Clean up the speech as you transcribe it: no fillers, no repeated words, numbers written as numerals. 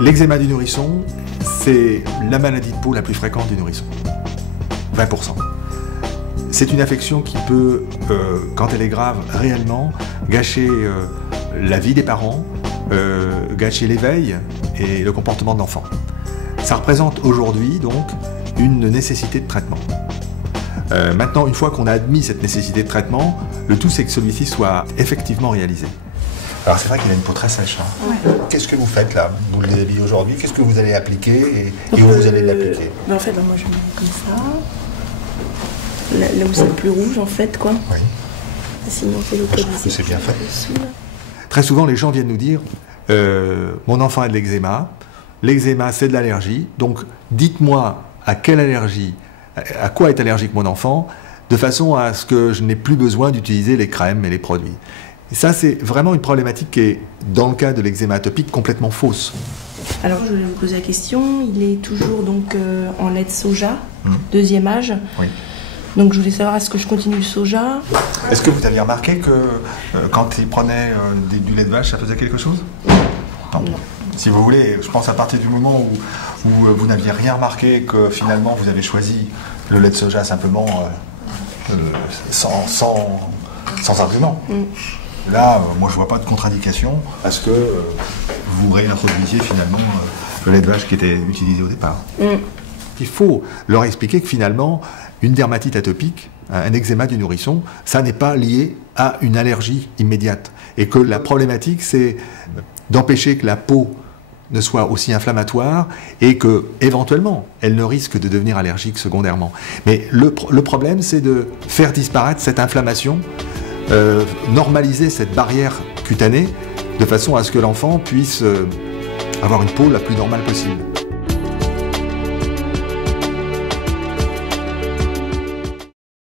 L'eczéma du nourrisson, c'est la maladie de peau la plus fréquente du nourrisson. 20%. C'est une affection qui peut, quand elle est grave, réellement gâcher la vie des parents, gâcher l'éveil et le comportement de l'enfant. Ça représente aujourd'hui donc une nécessité de traitement. Maintenant, une fois qu'on a admis cette nécessité de traitement, le tout c'est que celui-ci soit effectivement réalisé. Alors c'est vrai qu'il a une peau très sèche. Hein. Ouais. Qu'est-ce que vous faites là? Vous le déshabillez aujourd'hui, qu'est-ce que vous allez appliquer et où vous allez l'appliquer? En fait, moi je mets comme ça. Là où c'est le plus rouge en fait, quoi. Oui. Sinon c'est localisé. Je trouve que c'est bien fait. Très souvent, les gens viennent nous dire mon enfant a de l'eczéma. L'eczéma, c'est de l'allergie. Donc, dites-moi à quelle allergie, à quoi est allergique mon enfant, de façon à ce que je n'ai plus besoin d'utiliser les crèmes et les produits. Et ça, c'est vraiment une problématique qui est, dans le cas de l'eczéma atopique, complètement fausse. Alors, je voulais vous poser la question. Il est toujours donc en lait de soja, deuxième âge. Oui. Donc, je voulais savoir, est-ce que je continue le soja? Est-ce que vous aviez remarqué que quand il prenait du lait de vache, ça faisait quelque chose? Non. Si vous voulez, je pense à partir du moment où vous n'aviez rien remarqué, que finalement vous avez choisi le lait de soja simplement sans argument. Là, moi je vois pas de contre-indication à ce que vous réintroduisiez finalement le lait de vache qui était utilisé au départ. Il faut leur expliquer que finalement, une dermatite atopique, un eczéma du nourrisson, ça n'est pas lié à une allergie immédiate. Et que la problématique, c'est d'empêcher que la peau ne soit aussi inflammatoire et que, éventuellement, elle ne risque de devenir allergique secondairement. Mais le problème, c'est de faire disparaître cette inflammation, normaliser cette barrière cutanée, de façon à ce que l'enfant puisse avoir une peau la plus normale possible.